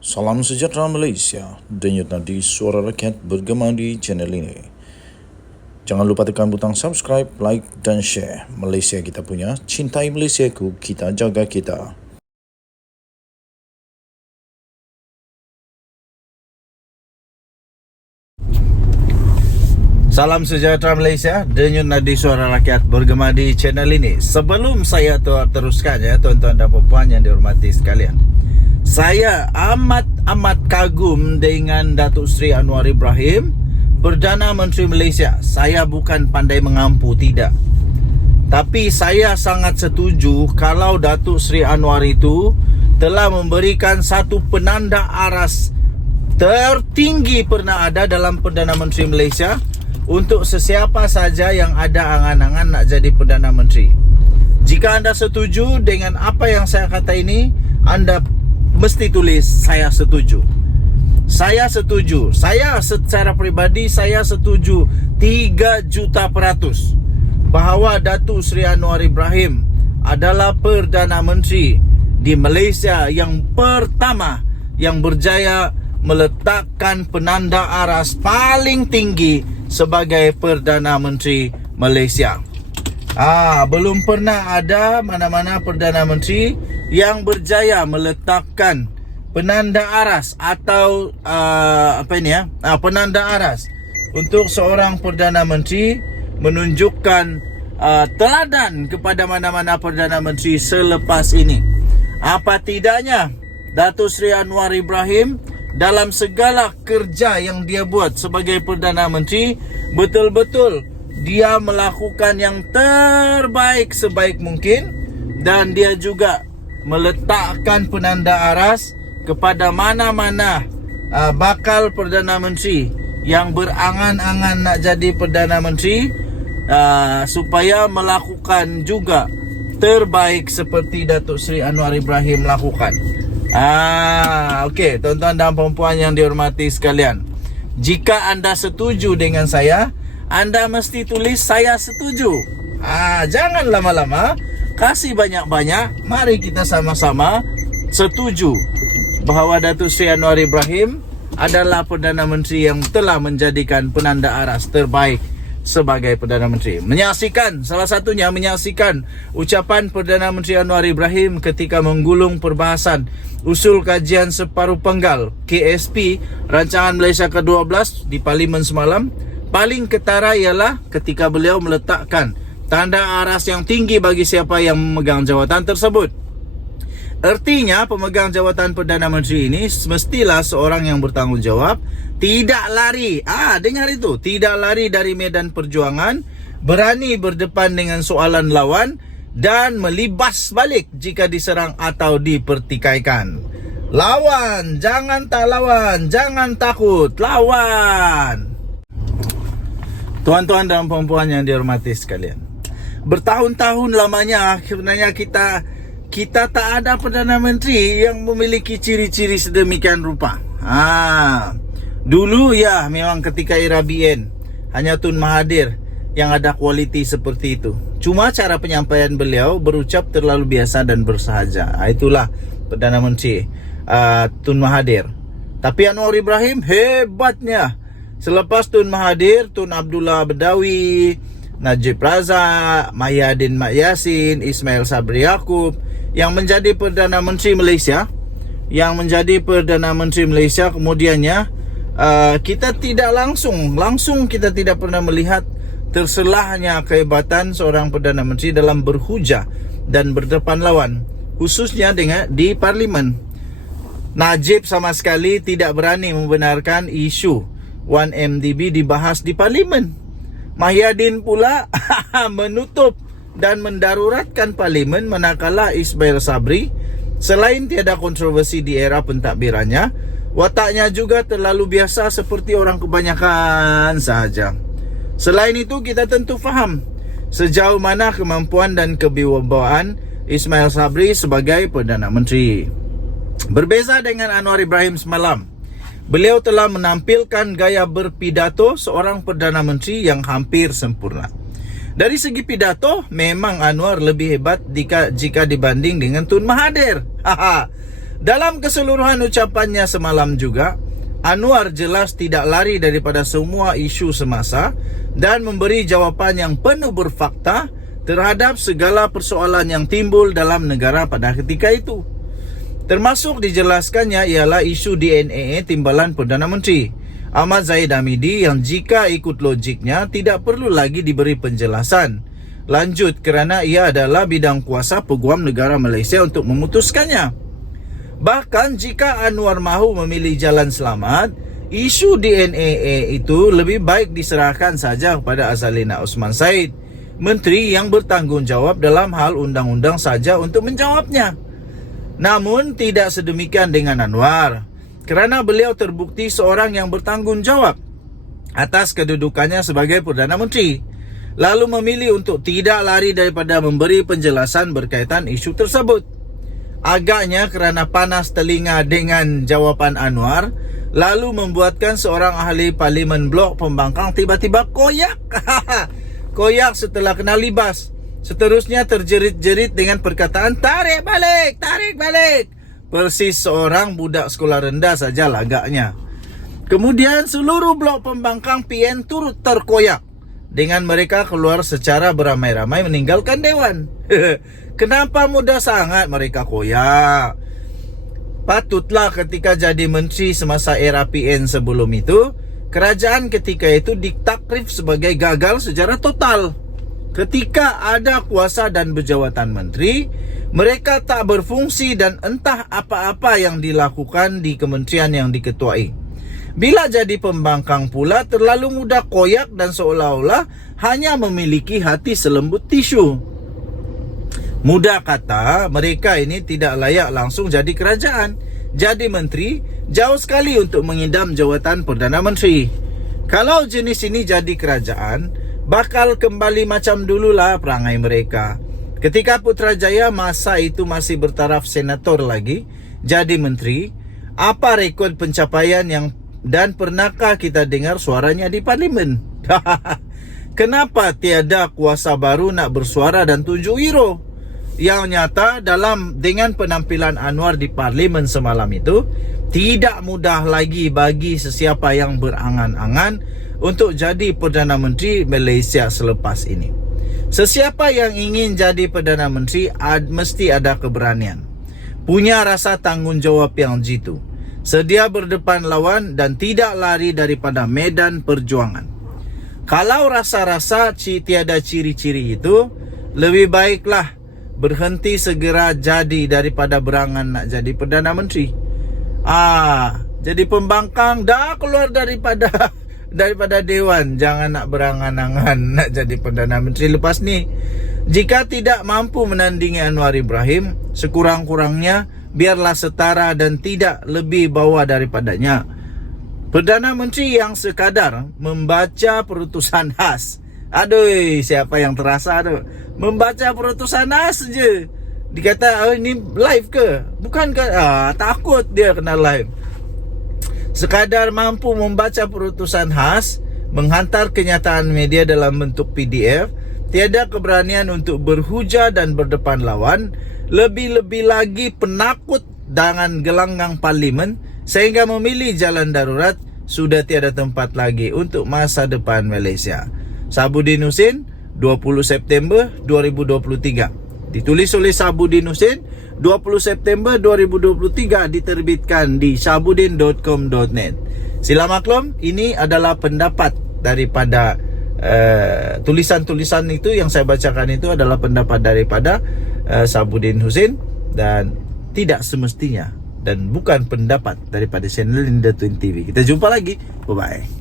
Salam sejahtera Malaysia, denyut nadi suara rakyat bergema di channel ini. Jangan lupa tekan butang subscribe, like dan share. Malaysia kita punya, cintai Malaysiaku, kita jaga kita. Salam sejahtera Malaysia, denyut nadi suara rakyat bergema di channel ini. Sebelum saya teruskan ya tuan-tuan dan puan yang dihormati sekalian, saya amat kagum dengan Datuk Seri Anwar Ibrahim, Perdana Menteri Malaysia. Saya bukan pandai mengampu, tidak. Tapi saya sangat setuju kalau Datuk Seri Anwar itu telah memberikan satu penanda aras tertinggi pernah ada dalam Perdana Menteri Malaysia untuk sesiapa saja yang ada angan-angan nak jadi Perdana Menteri. Jika anda setuju dengan apa yang saya kata ini, anda mesti tulis saya setuju. Saya setuju. Saya secara peribadi saya setuju 3 juta % bahawa Datuk Seri Anwar Ibrahim adalah Perdana Menteri di Malaysia yang pertama yang berjaya meletakkan penanda aras paling tinggi sebagai Perdana Menteri Malaysia. Belum pernah ada mana-mana Perdana Menteri yang berjaya meletakkan penanda aras atau penanda aras untuk seorang Perdana Menteri, menunjukkan teladan kepada mana-mana Perdana Menteri selepas ini. Apa tidaknya Datuk Seri Anwar Ibrahim dalam segala kerja yang dia buat sebagai Perdana Menteri, betul-betul dia melakukan yang terbaik sebaik mungkin, dan dia juga meletakkan penanda aras kepada mana-mana bakal Perdana Menteri yang berangan-angan nak jadi Perdana Menteri, supaya melakukan juga terbaik seperti Datuk Seri Anwar Ibrahim lakukan. Okey, tuan-tuan dan puan yang dihormati sekalian, jika anda setuju dengan saya, anda mesti tulis saya setuju. Jangan lama-lama, kasih banyak-banyak. Mari kita sama-sama setuju bahawa Datuk Seri Anwar Ibrahim adalah Perdana Menteri yang telah menjadikan penanda aras terbaik sebagai Perdana Menteri. Salah satunya menyaksikan ucapan Perdana Menteri Anwar Ibrahim ketika menggulung perbahasan usul kajian separuh penggal KSP Rancangan Malaysia ke-12 di Parlimen semalam. Paling ketara ialah ketika beliau meletakkan tanda aras yang tinggi bagi siapa yang memegang jawatan tersebut. Artinya pemegang jawatan Perdana Menteri ini mestilah seorang yang bertanggungjawab, tidak lari. Dengar itu, tidak lari dari medan perjuangan, berani berdepan dengan soalan lawan, dan melibas balik jika diserang atau dipertikaikan. Lawan, jangan tak lawan, jangan takut, lawan. Tuan-tuan dan puan-puan yang dihormati sekalian, bertahun-tahun lamanya akhirnya kita tak ada Perdana Menteri yang memiliki ciri-ciri sedemikian rupa. Dulu ya memang ketika era BN hanya Tun Mahathir yang ada kualiti seperti itu. Cuma cara penyampaian beliau berucap terlalu biasa dan bersahaja. Itulah Perdana Menteri Tun Mahathir. Tapi Anwar Ibrahim hebatnya. Selepas Tun Mahathir, Tun Abdullah Badawi, Najib Razak, Mahyadin Mat Yassin, Ismail Sabri Yaakob yang menjadi Perdana Menteri Malaysia, kemudiannya kita tidak langsung kita tidak pernah melihat terselahnya kehebatan seorang Perdana Menteri dalam berhujah dan berdepan lawan, khususnya di Parlimen. Najib sama sekali tidak berani membenarkan isu 1MDB dibahas di Parlimen. Mahyadin pula menutup dan mendaruratkan Parlimen, manakala Ismail Sabri selain tiada kontroversi di era pentadbirannya, wataknya juga terlalu biasa seperti orang kebanyakan sahaja. Selain itu, kita tentu faham sejauh mana kemampuan dan kewibawaan Ismail Sabri sebagai Perdana Menteri. Berbeza dengan Anwar Ibrahim semalam, beliau telah menampilkan gaya berpidato seorang Perdana Menteri yang hampir sempurna. Dari segi pidato, memang Anwar lebih hebat jika dibanding dengan Tun Mahathir. Dalam keseluruhan ucapannya semalam juga, Anwar jelas tidak lari daripada semua isu semasa dan memberi jawapan yang penuh berfakta terhadap segala persoalan yang timbul dalam negara pada ketika itu. Termasuk dijelaskannya ialah isu DNA timbalan Perdana Menteri Ahmad Zahid Hamidi yang jika ikut logiknya tidak perlu lagi diberi penjelasan lanjut kerana ia adalah bidang kuasa Peguam Negara Malaysia untuk memutuskannya. Bahkan jika Anwar mahu memilih jalan selamat, isu DNA itu lebih baik diserahkan saja kepada Azalina Osman Said, menteri yang bertanggungjawab dalam hal undang-undang saja untuk menjawabnya. Namun tidak sedemikian dengan Anwar, kerana beliau terbukti seorang yang bertanggungjawab atas kedudukannya sebagai Perdana Menteri, lalu memilih untuk tidak lari daripada memberi penjelasan berkaitan isu tersebut. Agaknya kerana panas telinga dengan jawapan Anwar, lalu membuatkan seorang ahli Parlimen Blok Pembangkang tiba-tiba koyak. Koyak setelah kena libas. Seterusnya terjerit-jerit dengan perkataan tarik balik, tarik balik. Persis seorang budak sekolah rendah saja lagaknya. Kemudian seluruh Blok Pembangkang PN turut terkoyak dengan mereka keluar secara beramai-ramai meninggalkan Dewan. Kenapa mudah sangat mereka koyak? Patutlah ketika jadi menteri semasa era PN sebelum itu, kerajaan ketika itu ditakrif sebagai gagal secara total. Ketika ada kuasa dan berjawatan menteri, mereka tak berfungsi dan entah apa-apa yang dilakukan di kementerian yang diketuai. Bila jadi pembangkang pula terlalu mudah koyak dan seolah-olah hanya memiliki hati selembut tisu. Mudah kata, mereka ini tidak layak langsung jadi kerajaan. Jadi menteri, jauh sekali untuk mengidam jawatan Perdana Menteri. Kalau jenis ini jadi kerajaan, bakal kembali macam dululah perangai mereka. Ketika Putrajaya masa itu masih bertaraf senator lagi, jadi menteri, apa rekod pencapaian yang dan pernahkah kita dengar suaranya di Parlimen? Kenapa tiada kuasa baru nak bersuara dan tunjuk hero? Yang nyata dengan penampilan Anwar di Parlimen semalam itu, tidak mudah lagi bagi sesiapa yang berangan-angan untuk jadi Perdana Menteri Malaysia selepas ini. Sesiapa yang ingin jadi Perdana Menteri mesti ada keberanian, punya rasa tanggungjawab yang jitu, sedia berdepan lawan dan tidak lari daripada medan perjuangan. Kalau rasa-rasa tiada ciri-ciri itu, lebih baiklah berhenti segera jadi daripada berangan nak jadi Perdana Menteri. Jadi pembangkang dah keluar daripada Dewan. Jangan nak berangan-angan nak jadi Perdana Menteri lepas ni. Jika tidak mampu menandingi Anwar Ibrahim, sekurang-kurangnya biarlah setara dan tidak lebih bawah daripadanya. Perdana Menteri yang sekadar membaca perutusan khas. Aduh, siapa yang terasa tu? Membaca perutusan khas je. Dikata, ini live ke? Bukan ke? Takut dia kena live. Sekadar mampu membaca perutusan khas, menghantar kenyataan media dalam bentuk PDF, tiada keberanian untuk berhujah dan berdepan lawan, lebih-lebih lagi penakut dengan gelanggang Parlimen, sehingga memilih jalan darurat, sudah tiada tempat lagi untuk masa depan Malaysia. Sabuddin Husin, 20 September 2023. Ditulis oleh Sabuddin Husin, 20 September 2023, diterbitkan di sabuddin.com.net. Sila maklum, ini adalah pendapat daripada tulisan-tulisan itu yang saya bacakan itu adalah pendapat daripada Sabuddin Husin dan tidak semestinya dan bukan pendapat daripada channel Linda Twin TV. Kita jumpa lagi. Bye-bye.